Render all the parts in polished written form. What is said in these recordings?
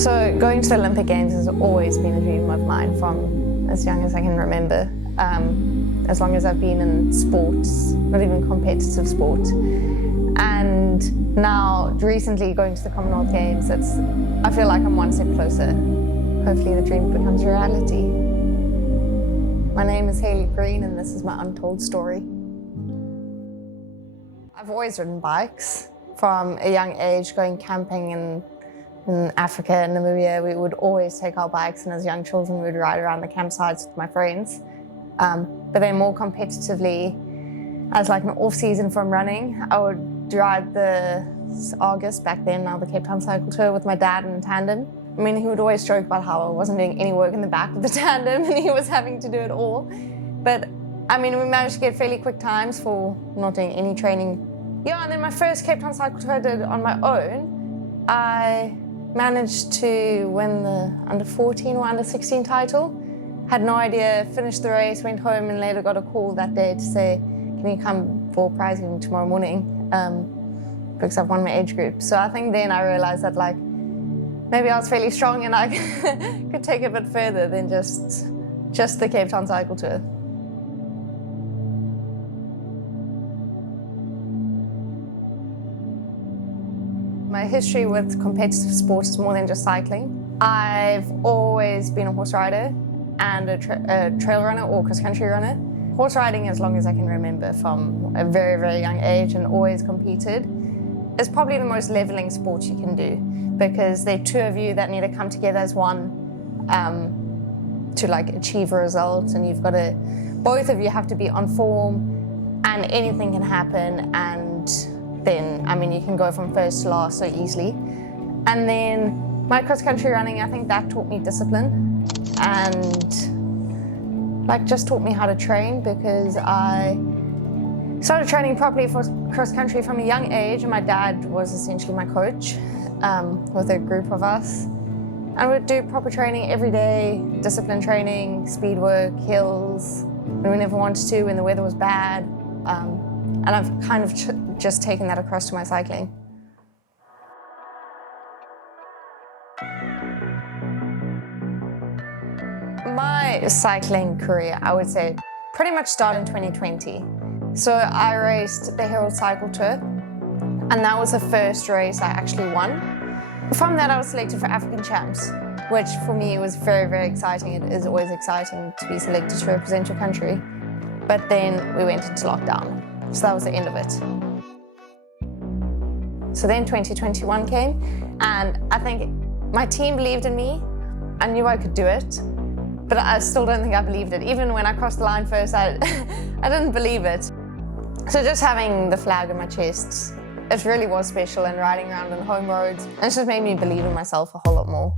So going to the Olympic Games has always been a dream of mine from as young as I can remember. As long as I've been in sports, not even competitive sport. And now, recently going to the Commonwealth Games, I feel like I'm one step closer. Hopefully the dream becomes reality. My name is Hayley Preen and this is my untold story. I've always ridden bikes from a young age, going camping in Africa and Namibia. We would always take our bikes, and as young children we would ride around the campsites with my friends. But then more competitively, as like an off-season from running, I would ride the Argus, back then, now the Cape Town Cycle Tour, with my dad in tandem. I mean, he would always joke about how I wasn't doing any work in the back of the tandem and he was having to do it all. But I mean, we managed to get fairly quick times for not doing any training. Yeah, and then my first Cape Town Cycle Tour I did on my own, I managed to win the under 14 or under 16 title. Had no idea, finished the race, went home and later got a call that day to say, can you come for prize giving tomorrow morning? Because I've won my age group. So I think then I realized that like, maybe I was fairly strong and I could take it a bit further than just the Cape Town Cycle Tour. My history with competitive sport is more than just cycling. I've always been a horse rider and a trail runner or cross-country runner. Horse riding, as long as I can remember, from a very, very young age, and always competed, is probably the most leveling sport you can do, because there are two of you that need to come together as one to like achieve a result, and you've got to, both of you have to be on form, and anything can happen, and then, I mean, you can go from first to last so easily. And then my cross-country running, I think that taught me discipline and like just taught me how to train, because I started training properly for cross-country from a young age, and my dad was essentially my coach with a group of us. And we'd do proper training every day, discipline training, speed work, hills, when we never wanted to, when the weather was bad. And I've kind of just taken that across to my cycling. My cycling career, I would say, pretty much started in 2020. So I raced the Herald Cycle Tour, and that was the first race I actually won. From that, I was selected for African Champs, which for me was very, very exciting. It is always exciting to be selected to represent your country. But then we went into lockdown, so that was the end of it. So then 2021 came, and I think my team believed in me. I knew I could do it, but I still don't think I believed it. Even when I crossed the line first, I didn't believe it. So just having the flag on my chest, it really was special, and riding around on home roads, and it just made me believe in myself a whole lot more.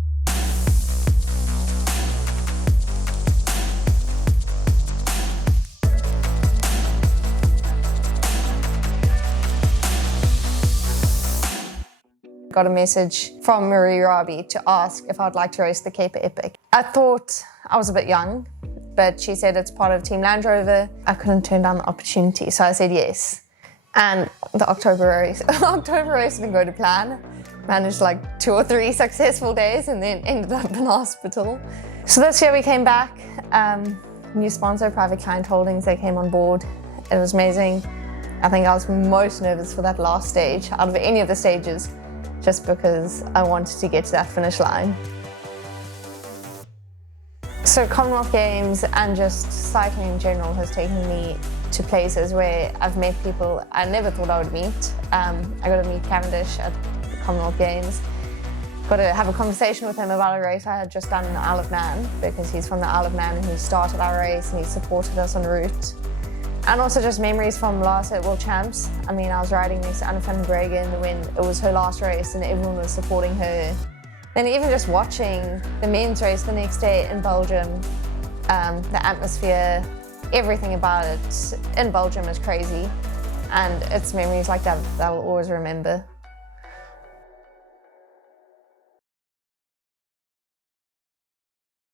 Got a message from Marie Rabi to ask if I'd like to race the Cape Epic. I thought I was a bit young, but she said it's part of Team Land Rover. I couldn't turn down the opportunity, so I said yes. And the October race didn't go to plan. Managed like 2 or 3 successful days and then ended up in hospital. So this year we came back, new sponsor, Private Client Holdings, they came on board. It was amazing. I think I was most nervous for that last stage out of any of the stages, just because I wanted to get to that finish line. So Commonwealth Games and just cycling in general has taken me to places where I've met people I never thought I would meet. I got to meet Cavendish at the Commonwealth Games. Got to have a conversation with him about a race I had just done in the Isle of Man, because he's from the Isle of Man and he started our race and he supported us en route. And also just memories from last at World Champs. I mean, I was riding next to Anna van Bregen when it was her last race and everyone was supporting her. Then even just watching the men's race the next day in Belgium, the atmosphere, everything about it in Belgium is crazy. And it's memories like that that I'll always remember.